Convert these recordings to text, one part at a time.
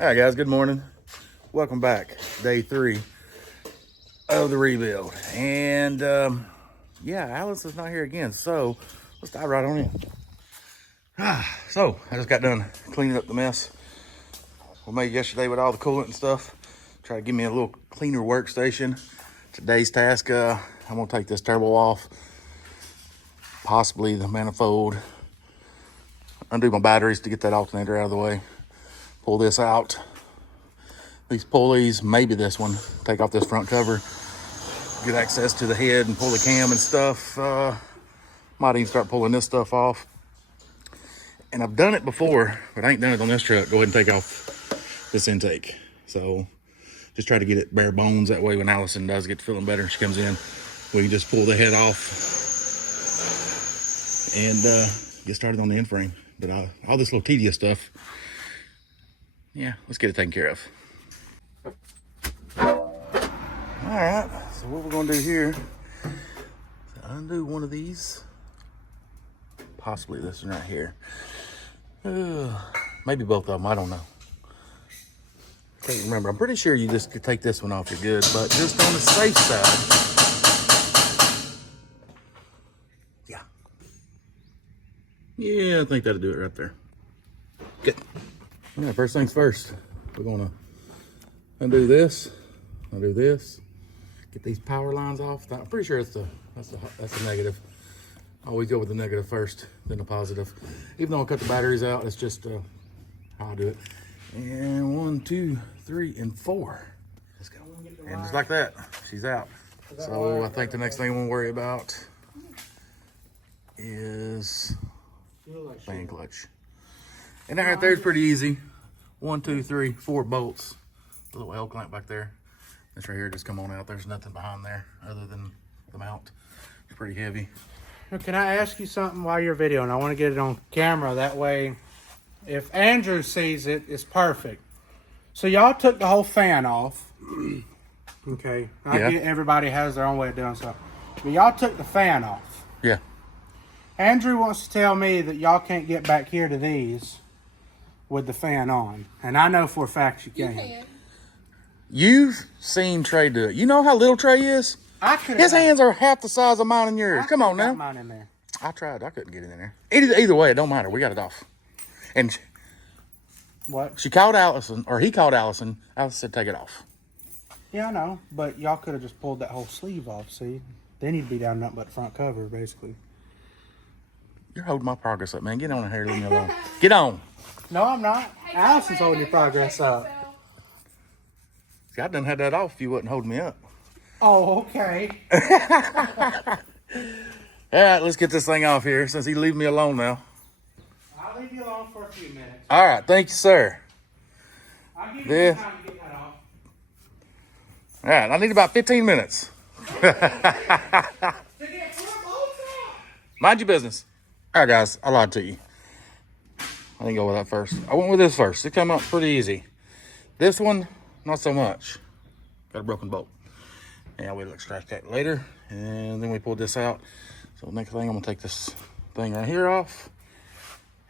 All right, guys, good morning. Welcome back. Day 3 of the rebuild. And yeah, Alice is not here again, so let's dive right on in. So I just got done cleaning up the mess we made yesterday with all the coolant and stuff. Try to give me a little cleaner workstation. Today's task, I'm gonna take this turbo off, possibly the manifold, undo my batteries to get that alternator out of the way, pull this out, these pulleys, maybe this one, take off this front cover, get access to the head and pull the cam and stuff. Might even start pulling this stuff off. And I've done it before, but I ain't done it on this truck. Go ahead and take off this intake. So just try to get it bare bones. That way when Allison does get to feeling better, she comes in, we can just pull the head off and get started on the end frame. But all this little tedious stuff, yeah, let's get it taken care of. All right, so what we're gonna do here is undo one of these, possibly this one right here. Maybe both of them, I don't know. Can't remember. I'm pretty sure you just could take this one off, you're good, but just on the safe side. Yeah, I think that'll do it right there. Good. Yeah, first things first, we're gonna undo this, get these power lines off. I'm pretty sure that's the negative. I always go with the negative first, then the positive. Even though I cut the batteries out, it's just how I do it. And 1, 2, 3, and 4. Let's go. And just like that, she's out. So I think the next thing we'll worry about is fan clutch. And that right there is pretty easy. 1, 2, 3, 4 bolts. A little L clamp back there. This right here just come on out. There's nothing behind there other than the mount. It's pretty heavy. Can I ask you something while you're videoing? I want to get it on camera. That way, if Andrew sees it, it's perfect. So y'all took the whole fan off. Okay. I get everybody has their own way of doing stuff. But y'all took the fan off. Yeah. Andrew wants to tell me that y'all can't get back here to these with the fan on. And I know for a fact you can. You can. You've seen Trey do it. You know how little Trey is? His hands are half the size of mine and yours. Come on now. Mine in there. I tried. I couldn't get it in there. Either way, it don't matter. We got it off. And what? She called Allison, or he called Allison. Allison said, take it off. Yeah, I know. But y'all could have just pulled that whole sleeve off, see? Then he'd be down nothing but the front cover, basically. You're holding my progress up, man. Get on here. Leave me alone. Get on. No, I'm not. Hey, Allison's holding your progress up. See, I done had that off if you wasn't holding me up. Oh, okay. All right, let's get this thing off here since he's leaving me alone now. I'll leave you alone for a few minutes. All right, thank you, sir. I'll give you time to get that off. All right, I need about 15 minutes. Mind your business. All right, guys, I lied to you. I didn't go with that first. I went with this first. It came out pretty easy. This one, not so much. Got a broken bolt. Yeah, we'll extract that later. And then we pulled this out. So next thing, I'm gonna take this thing right here off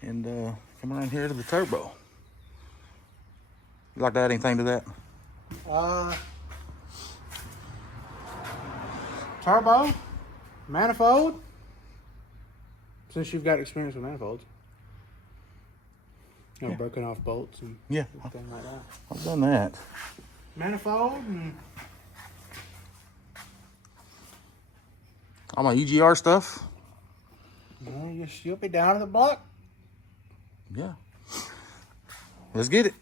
and come around here to the turbo. You like to add anything to that? Turbo, manifold. Since you've got experience with manifolds, you know, broken off bolts and everything like that. I've done that. Manifold and All my EGR stuff. You'll be down to the block. Yeah. Let's get it.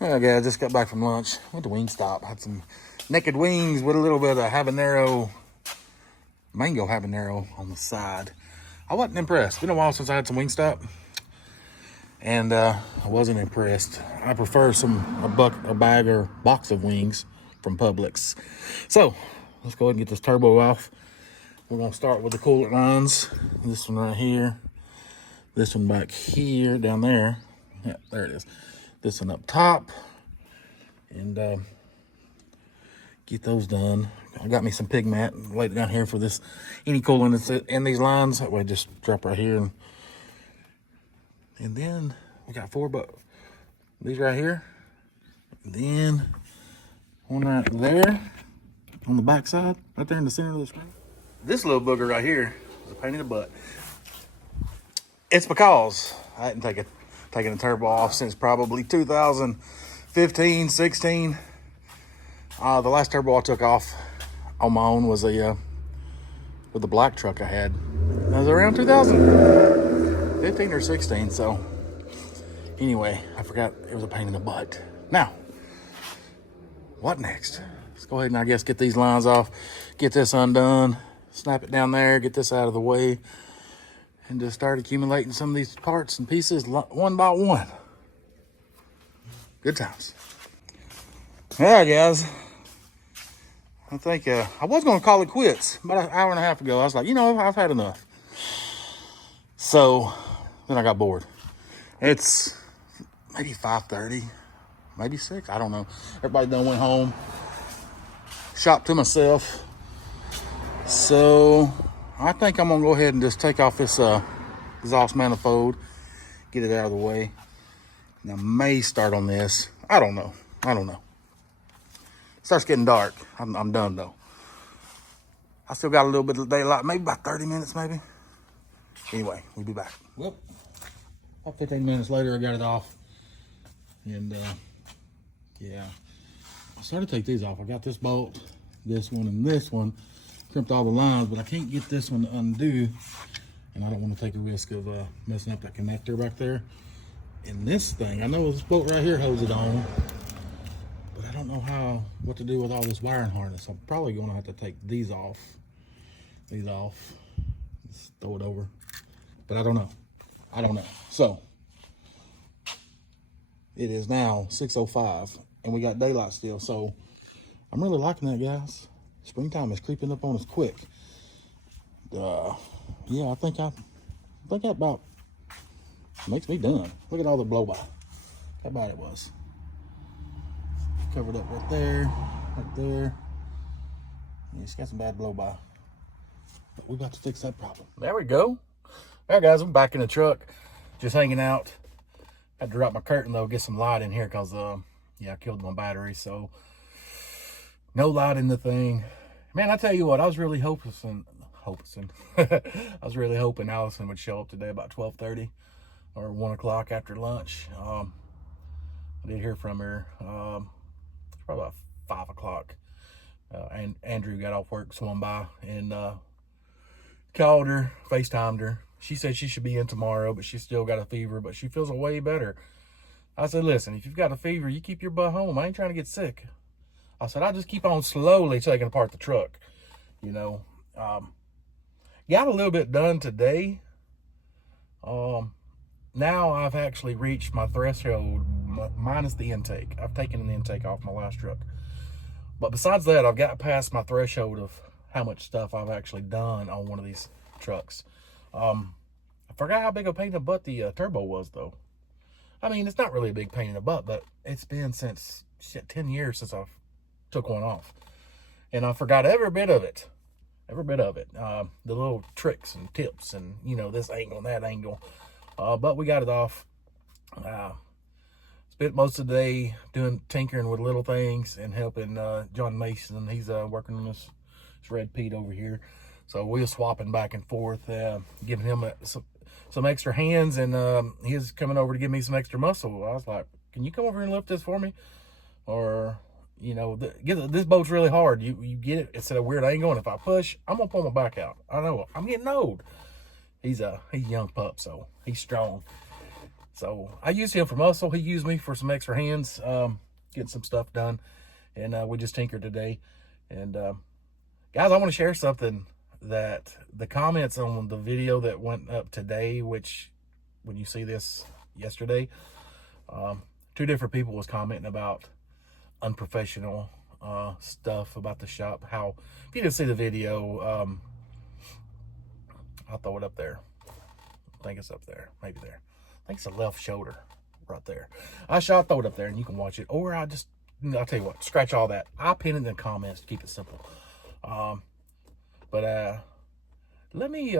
Yeah, guys, I just got back from lunch. Went to Wingstop. Had some naked wings with a little bit of habanero, mango habanero on the side. I wasn't impressed. Been a while since I had some Wingstop, and I wasn't impressed. I prefer a bag or box of wings from Publix. So let's go ahead and get this turbo off. We're gonna start with the coolant lines. This one right here, this one back here, down there. Yeah, there it is. This one up top, and get those done. I got me some pig mat and laid it down here for this, any coolant that's in these lines. That way, just drop right here, and then we got 4 these right here. Then one right there on the back side, right there in the center of the screen. This little booger right here is a pain in the butt. It's because I hadn't taken a turbo off since probably 2015, 16. The last turbo I took off on my own was with the black truck I had. It was around 2015 or 16. So anyway, I forgot it was a pain in the butt. Now, what next? Let's go ahead and I guess get these lines off, get this undone, snap it down there, get this out of the way, and just start accumulating some of these parts and pieces one by one. Good times. All right, guys. I think I was going to call it quits about an hour and a half ago. I was like, you know, I've had enough. So then I got bored. It's maybe 5:30, maybe 6. I don't know. Everybody done went home. Shop to myself. So I think I'm going to go ahead and just take off this exhaust manifold, get it out of the way. And I may start on this. I don't know. It starts getting dark. I'm done though. I still got a little bit of daylight, maybe about 30 minutes maybe. Anyway, we'll be back. Well, about 15 minutes later, I got it off. And yeah, I started to take these off. I got this bolt, this one, and this one. Crimped all the lines, but I can't get this one to undo. And I don't want to take a risk of messing up that connector back there. And this thing, I know this bolt right here holds it on, but I don't know what to do with all this wiring harness. I'm probably going to have to take these off. Just throw it over. But I don't know. So it is now 6:05 and we got daylight still. So I'm really liking that, guys. Springtime is creeping up on us quick. Yeah, I think that about makes me done. Look at all the blow by. How bad it was. Covered up right there. Yeah, it's got some bad blow by. But we're about to fix that problem. There we go. All right, guys, I'm back in the truck. Just hanging out. Had to drop my curtain though, get some light in here because yeah, I killed my battery, so no light in the thing. Man, I tell you what, I was really hoping I was really hoping Allison would show up today about 12:30 or 1 o'clock after lunch. I did hear from her. It's probably about 5 o'clock. And Andrew got off work, swung by, and called her, FaceTimed her. She said she should be in tomorrow, but she's still got a fever, but she feels way better. I said, listen, if you've got a fever, you keep your butt home. I ain't trying to get sick. I said, I'll just keep on slowly taking apart the truck. You know, got a little bit done today. Now I've actually reached my threshold minus the intake. I've taken the intake off my last truck. But besides that, I've got past my threshold of how much stuff I've actually done on one of these trucks. I forgot how big a pain in the butt the turbo was, though. I mean, it's not really a big pain in the butt, but it's been since 10 years since I've took one off. And I forgot every bit of it. The little tricks and tips and, you know, this angle and that angle. But we got it off. Spent most of the day tinkering with little things and helping John Mason. He's working on this red Pete over here. So we're swapping back and forth, giving him some extra hands, and he's coming over to give me some extra muscle. I was like, can you come over and lift this for me? Or, you know, this boat's really hard. You get it. It's at a weird angle, and if I push, I'm going to pull my back out. I know. I'm getting old. He's a young pup, so he's strong. So I used him for muscle. He used me for some extra hands, getting some stuff done. And we just tinkered today. And guys, I want to share something that the comments on the video that went up today, which when you see this yesterday, 2 different people was commenting about unprofessional stuff about the shop. How, if you didn't see the video, I'll throw it up there. I think it's up there, maybe there. I think it's the left shoulder right there. I shall throw it up there and you can watch it, or I'll tell you what, scratch all that. I'll pin it in the comments to keep it simple. But let me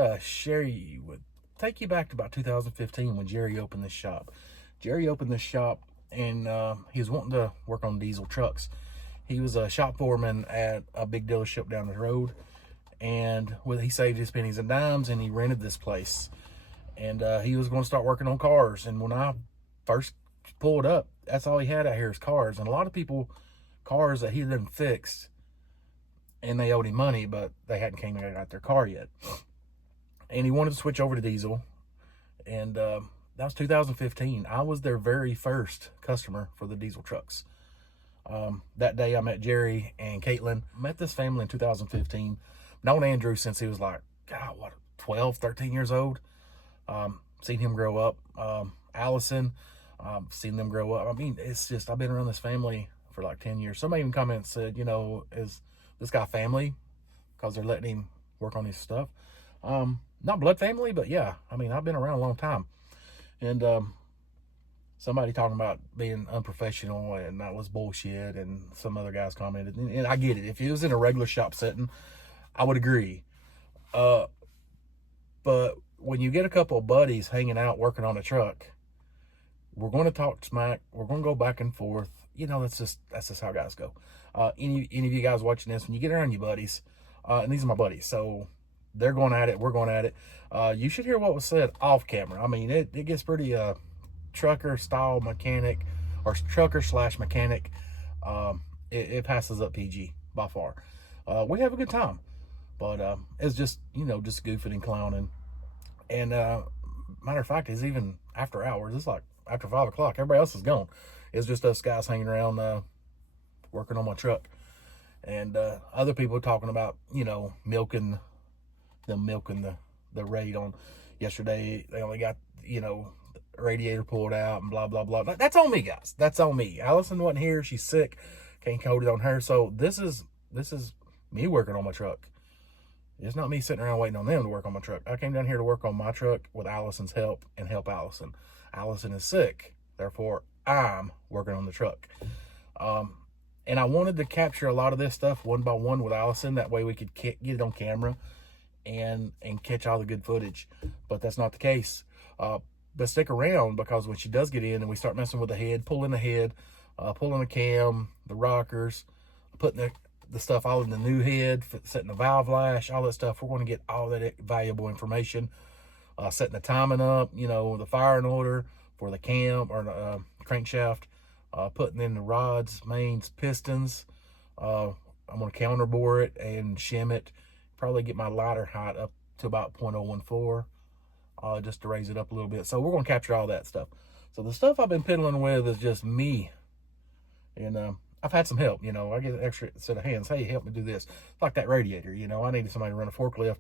take you back to about 2015 when Jerry opened this shop. Jerry opened this shop and he was wanting to work on diesel trucks. He was a shop foreman at a big dealership down the road, and he saved his pennies and dimes, and he rented this place. And he was going to start working on cars. And when I first pulled up, that's all he had out here is cars. And a lot of people, cars that he didn't fix, and they owed him money, but they hadn't came and got their car yet. And he wanted to switch over to diesel. And that was 2015. I was their very first customer for the diesel trucks. That day I met Jerry and Caitlin. Met this family in 2015. Known Andrew since he was like, God, what, 12, 13 years old. Seen him grow up. Allison, seen them grow up. I mean, it's just, I've been around this family for like 10 years. Somebody even commented, said, you know, is this guy family? Because they're letting him work on his stuff. Not blood family, but yeah, I mean, I've been around a long time. And somebody talking about being unprofessional and that was bullshit, and some other guys commented, and I get it. If it was in a regular shop setting, I would agree. But when you get a couple of buddies hanging out working on a truck, we're going to talk smack. We're going to go back and forth. You know, that's just how guys go. Any of you guys watching this, when you get around your buddies, and these are my buddies, so they're going at it, we're going at it. You should hear what was said off camera. I mean, it gets pretty trucker style mechanic, or trucker / mechanic. It passes up PG by far. We have a good time, but it's just, you know, just goofing and clowning. And matter of fact, it's even after hours. It's like after 5 o'clock. Everybody else is gone. It's just us guys hanging around working on my truck. And other people talking about, you know, milking the rate on yesterday. They only got, you know, the radiator pulled out and blah, blah, blah. That's on me, guys. That's on me. Allison wasn't here. She's sick. Can't code it on her. So this is me working on my truck. It's not me sitting around waiting on them to work on my truck. I came down here to work on my truck with Allison's help and help Allison. Allison is sick. Therefore, I'm working on the truck. And I wanted to capture a lot of this stuff one by one with Allison. That way we could get it on camera and catch all the good footage. But that's not the case. But stick around, because when she does get in and we start messing with the head, pulling the head, pulling the cam, the rockers, putting the stuff all in the new head, setting the valve lash, all that stuff, we're going to get all that valuable information. Setting the timing up, you know, the firing order for the cam or the crankshaft, putting in the rods, mains, pistons. I'm going to counterbore it and shim it. Probably get my lighter height up to about 0.014, just to raise it up a little bit. So we're going to capture all that stuff. So the stuff I've been piddling with is just me. And I've had some help, you know. I get an extra set of hands. Hey, help me do this. Like that radiator, you know. I needed somebody to run a forklift.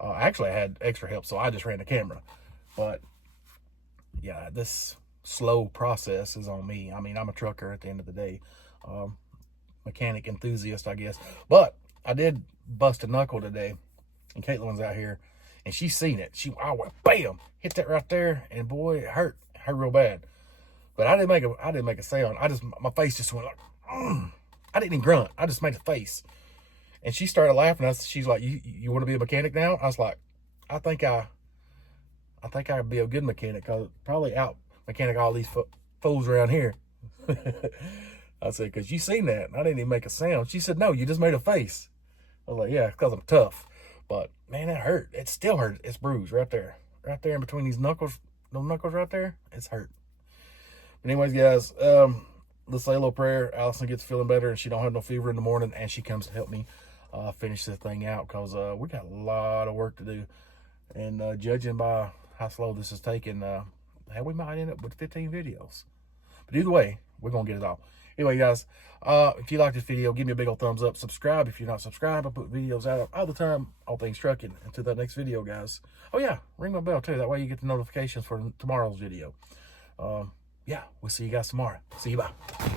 Actually, I had extra help, so I just ran the camera. But, yeah, this slow process is on me. I mean, I'm a trucker at the end of the day. Mechanic enthusiast, I guess. But I did bust a knuckle today, and Caitlin's out here, and she's seen it. I went, bam, hit that right there, and boy, it hurt real bad. But I didn't make a sound. My face just went like, I didn't even grunt. I just made a face. And she started laughing. She's like, you want to be a mechanic now? I was like, I think I'd be a good mechanic. I'll probably out mechanic all these fools around here. I said, because you seen that. And I didn't even make a sound. She said, no, you just made a face. I was like, yeah, because I'm tough. But, man, that hurt. It still hurt. It's bruised right there. Right there in between these knuckles. Those knuckles right there. It's hurt. But anyways, guys, let's say a little prayer. Allison gets feeling better, and she don't have no fever in the morning, and she comes to help me finish this thing out, because we got a lot of work to do. And judging by how slow this is taking, we might end up with 15 videos. But either way, we're going to get it all. Anyway, guys, if you like this video, give me a big old thumbs up. Subscribe if you're not subscribed. I put videos out all the time, all things trucking. Until that next video, guys. Oh, yeah, ring my bell, too. That way you get the notifications for tomorrow's video. Yeah, we'll see you guys tomorrow. See you, bye.